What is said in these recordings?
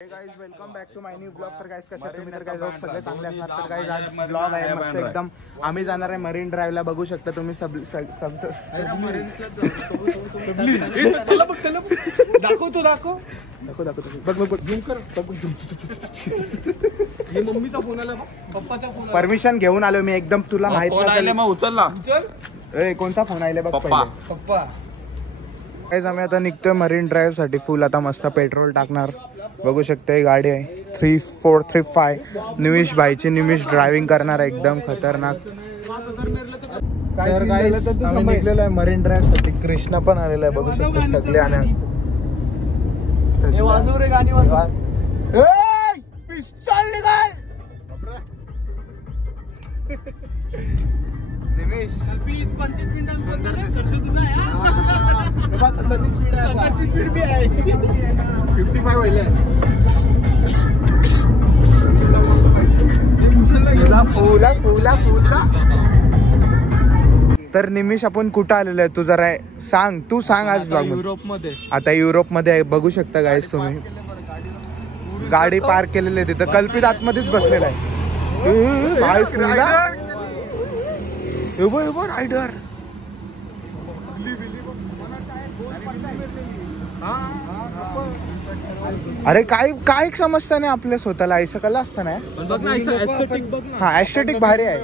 Guys welcome back to my new blog. तर guys कसे तुम्ही तर गाइस सगळे चांगले असणार. तर गाइस आज ब्लॉग आहे मस्त एकदम. आम्ही जाणार आहे मरीन ड्राईव्हला. बघू शकता तुम्ही सब मम्मीचा फोन आला, पप्पाचा फोन. परमिशन घेऊन आलो मी एकदम. तुला माहित नसेल उचलला. कोणता फोन आले बघ पप्पा. गाइस आम्ही आता निघतोय मरीन ड्राईव्ह साठी. फुल आता मस्त पेट्रोल टाकणार. बघू शकता ही गाडी आहे 3435 निमिष भाईची. निमिष ड्रायव्हिंग करणार आहे एकदम खतरनाक. तर गाइस आम्ही निघलेलो आहे मरीन ड्राईव्ह साठी. कृष्णा पण आलेला आहे बघू शकता. सगळे आणि गाणी वाजव. पिस्तॉल निकाल. निमिष 25 मिनिटांपर्यंत खर्च तुझा आहे. 55 होईल. तर निमिष आपण कुठं आलेलो आहे तू जरा सांग. तू सांग आज ब्लॉग. युरोप मध्ये. आता युरोप मध्ये आहे बघू शकता गाईस तुम्ही. गाडी पार्क केलेली आहे तिथं. कल्पित आतमध्येच बसलेला आहे. रायडर. अरे काय काय समजतं नाही आपल्या स्वतःला. ऐसा कला असतं ना. हा ऍस्थेटिक भारी आहे.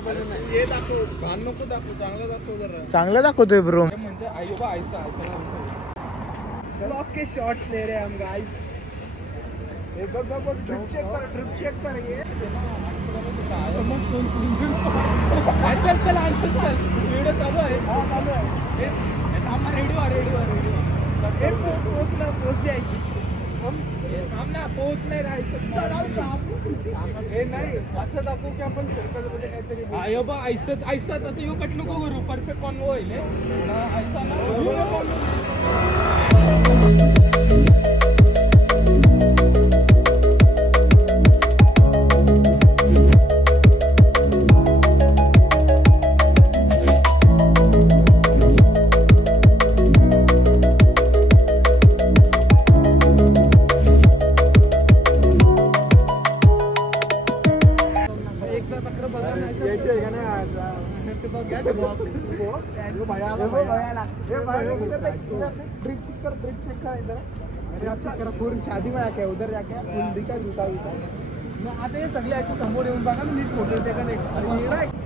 चांगलं दाखवतोय ब्रो. शॉर्ट्स ले रहे हम गाइस. ट्रिप चेक कर ये. चल व्हिडिओ चालू आहे. पोच द्यायची. पोच नाही राहायचं. नाही असं दाखवू की आपण काहीतरी ऐसच आता येऊ कट नको करू. परफेक्ट कॉन्वो होईल. ऐसा ना शादी में आके उधर जाके फुल दिखा जूता आता हे सगळे असे समोर येऊन बघा ना. नीट फोटो येते का नाही.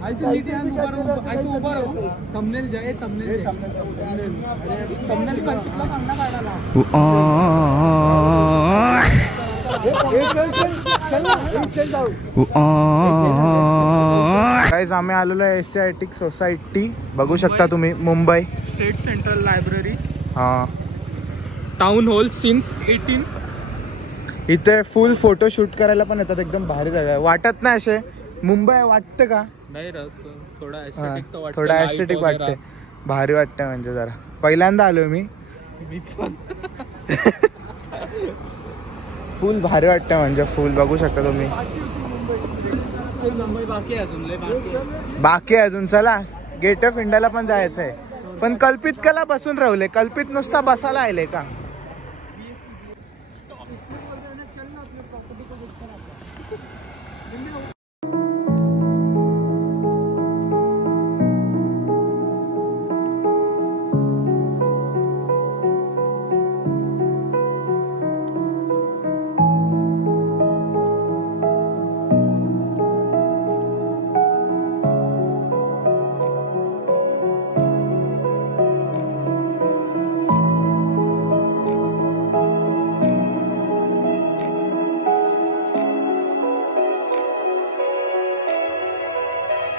ऐसे नीट ऐसे उभा राहू. थंबनेल जाए. थंबनेल कंटितला चांगला काढायला. गाइस आम्ही आलेलो आहे एशियाटिक सोसायटी. बघू शकता तुम्ही. Mumbai state central library. हा टाउन हॉल सिन्स 18. इथे फुल फोटो शूट करायला पण येतात. एकदम भारी जागा आहे. वाटत नाही असे मुंबई वाटतं का. नाही थोडा एस्थेटिक वाटते. भारी वाटतं म्हणजे जरा. पहिल्यांदा आलोय मी. फुल भारी वाटतं म्हणजे फुल. बघू शकता तुम्ही. बाकी आहे अजून. चला गेट ऑफ इंडियाला पण जायचं आहे. पण कल्पित कला बसून राहिले. कल्पित नुसता बसायला आले का.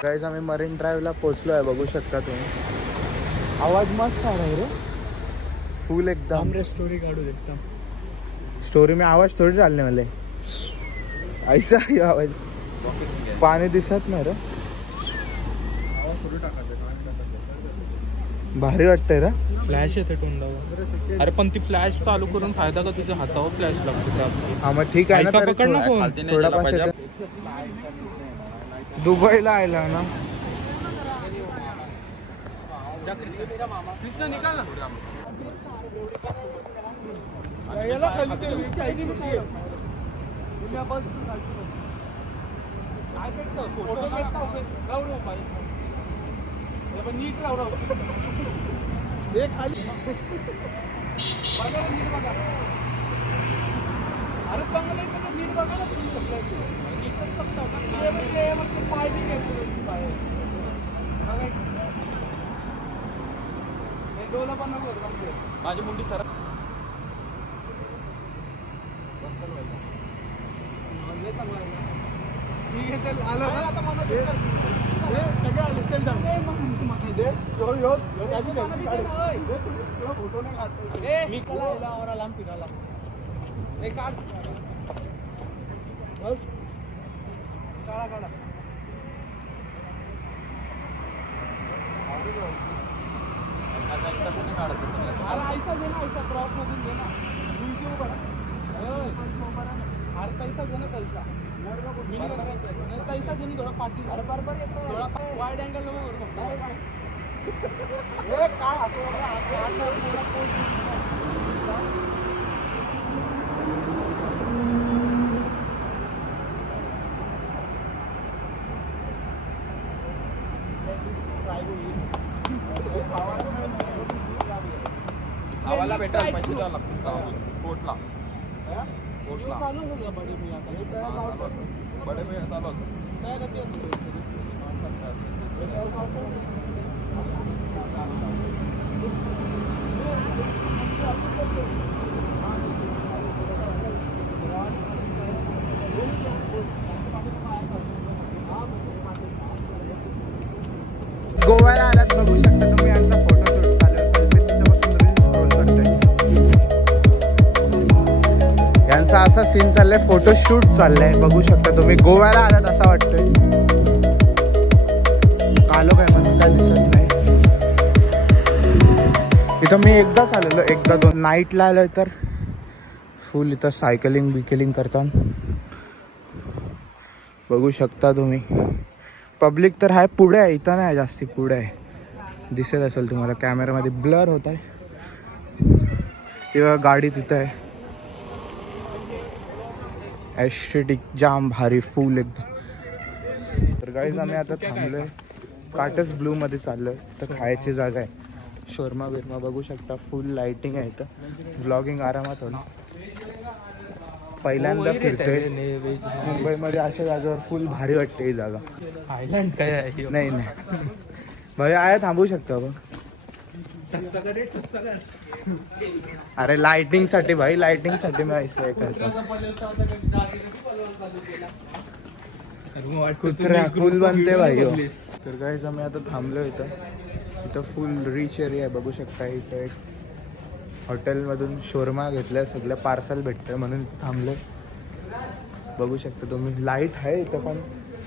गाइस आम्ही मरीन ड्राईव्हला पोहोचलो आहे. बघू शकता तुम्ही. आवाज मस्त आहे रे. फुल एकदम. स्टोरी काढू एकदम. स्टोरी में आवाज थोडी डालने वाले. ऐसा आवाज. पाणी दिसत नाही रे. भारी वाटतंय रे. फ्लॅश येते तोंडावर. अरे पण ती फ्लॅश चालू करून फायदा का. तुझ्या हातावर फ्लॅश लागतो. हा मग ठीक आहे ना. पकड ना फोन. थोडा पास. दुबईला आयला ना. निकाल ना. बस काय भेटतं फोटो भेटता राहू रे बाई पण नीट राहू हे खाली बघा नीट बघा अरे चांगलं आहे नीट बघा ना तुम्ही सगळं नीट फक्त पाय बी घेतो डोला पण नको माझी मुंडी सर लांब फिरायला काढा काढा अरे ऐसा दे ना ऐसा क्रॉस मधून दे ना अरे कैसा दे ना कैसा कैसा दे ना थोडा पाठी थोडा वाईड अँगल आवाला भेटा पैसे द्यावं लागतं कोटला चालू होतं बडे मी आता बडे मी चालू होतं गोव्याला आलात बघू शकता तुम्ही यांचा फोटोशूट चालू यांचा असा सीन चाललाय फोटोशूट चाललाय बघू शकता तुम्ही गोव्याला आलात असं वाटतंय कालो काय म्हणून काय दिसत नाही इथं मी एकदाच आलेलो एकदा दोन नाईटला आलोय तर फुल इथं सायकलिंग बिकलिंग करतात बघू शकता तुम्ही पब्लिक तर आहे पुढे आहे इथं नाही जास्ती पुढे आहे दिसत असेल तुम्हाला कॅमेरामध्ये ब्लर होत आहे तेव्हा गाडी तिथं आहे एस्थेटिक जाम भारी फुल एकदम तर गाईज आम्ही आता थांबलोय काटस ब्लू मध्ये चाललोय तर खायची जागा आहे शोरमा बिरमा बघू शकता फुल लाइटिंग आहे इथं व्लॉगिंग आरामात होणार पहिल्यांदा फिरतोय मुंबईमध्ये अशा जागेवर फुल भारी वाटते ही जागा आयलंड काय आहे नाही नाही भाई आया थांबू शकतो बघ अरे लाइटिंग साठी भाई लाइटिंग साठी मी ऐसलोय करतो कुत्रा फुल बनते भाई तर गाईज आम्ही आता थांबलो इथं फुल रिच एरिया आहे बघू शकता इथं एक हॉटेलमधून शोरमा घेतलाय सगळं पार्सल भेटतंय म्हणून इथं थांबलोय बघू शकता तुम्ही लाईट आहे इथं पण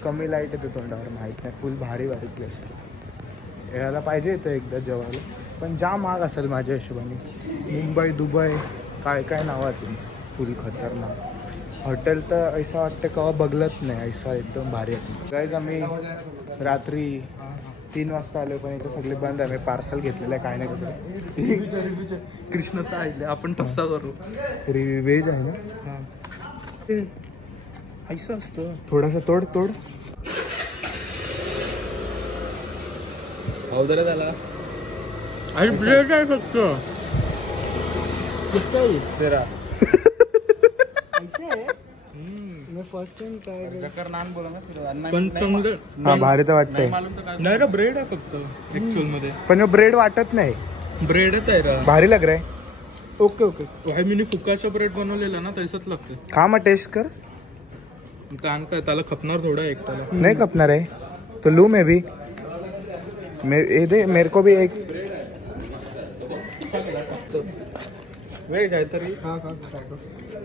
कमी लाईट येते तोंडावर माहीत नाही फुल भारी भारी प्लेस आहे यायला पाहिजे इथं एकदा जेवायला पण जाम महाग असेल माझ्या हिशोबाने मुंबई दुबई काय काय नाव आहे तुम्ही फुल खतरनाक हॉटेल तर ऐसा वाटतं कवा बघलत नाही ऐसा एकदम भारी आहे गाईज आम्ही रात्री 3 वाजता आलो पण इथं सगळे बंद आहे मी पार्सल घेतलेलं आहे काय नाही कुठे कृष्णाचं आहे आपण ठस्सा करू तरी व्हेज आहे ना ऐसा असतं थोडासा तोड तोड जरा झाला आणि ब्रेड आहे फक्त किसका है तेरा ऐसे है मैं फर्स्ट टाइम ट्राई जकर नान बोला ना फिर पण चांगलं हा भारी तर वाटतंय नाही रे ब्रेड आहे फक्त ऍक्च्युअल मध्ये पण ब्रेड वाटत नाही ब्रेडच आहे रे भारी लग रहा है ओके ओके भाई मी फुकाचा ब्रेड बनवलेला ना तसंच लागते खा मग टेस्ट कर कान काय त्याला खपणार थोडा एक त्याला नहीं खपना है तो लूं मैं भी दे मेरे को भी एक वेज आहे तरी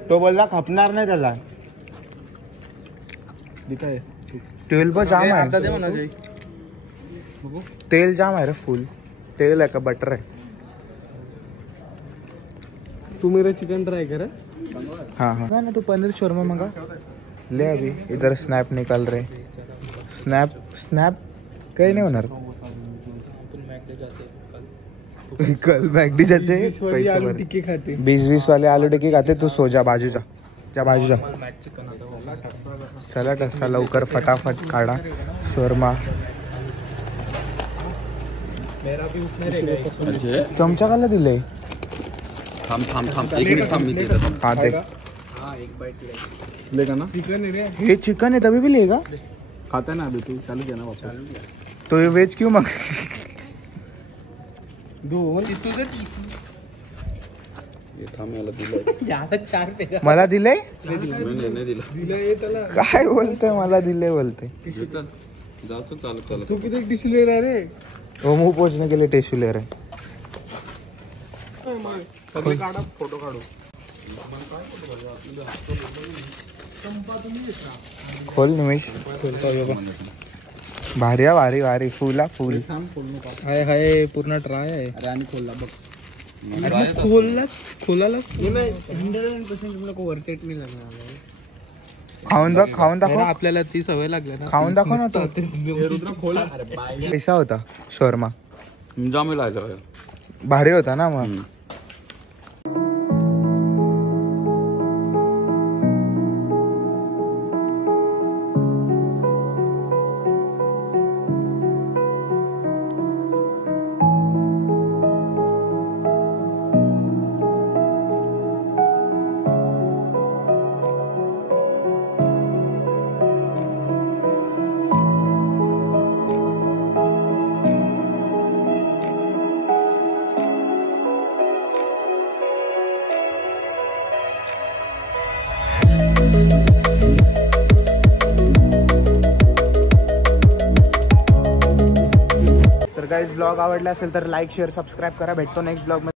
तो बोलला खपणार नाही त्याला तेल पण जाम आहे आता दे म्हणा जय तेल जाम आहे रे फुल तेल आहे का बटर है तू मेरा चिकन ट्राई कर हाँ हाँ ना तू पनीर शोरमा मंगा ले अभी इधर स्नैप निकाल रहे स्नैप स्नैप कहीं नहीं होना कल मैगडी जाते 20 आलू टिक्की खाते 20 वाले आलू टिक्की खाते तू सो जा बाजू जा त्या बाजूचा चला टस्सा लवकर फटाफट काढा शोरमा चमचा काला दिले हा ते लेगा ना चिकन है रे हे चिकन है तभी भी लेगा खाता है ना अभी तू चालू किया ना वापस तो ये वेज क्यों मग मला दिले काय बोलते मला दिले बोलते तू किती डिश ले रहा रे वो मुंह पोछने के लिए टिश्यू ले रहे सगळे काढा फोटो काढू खोल निमेश भारी आहे, भारी भारी फुला फुल हाय हाय पूर्ण ट्राय आहे अरे आणि खोलला बघ खोलाला 100% तुमला वरचेट नाही लागणार खाऊन दाखव आपल्याला ती सवय लागली ना खाऊन दाखव ना तो रुद्र खोला कैसा होता शोरमा जामी लागला भारी होता ना मग गाइस ब्लॉग आवडला असेल तर लाईक शेअर सबस्क्राईब करा भेटतो नेक्स्ट ब्लॉग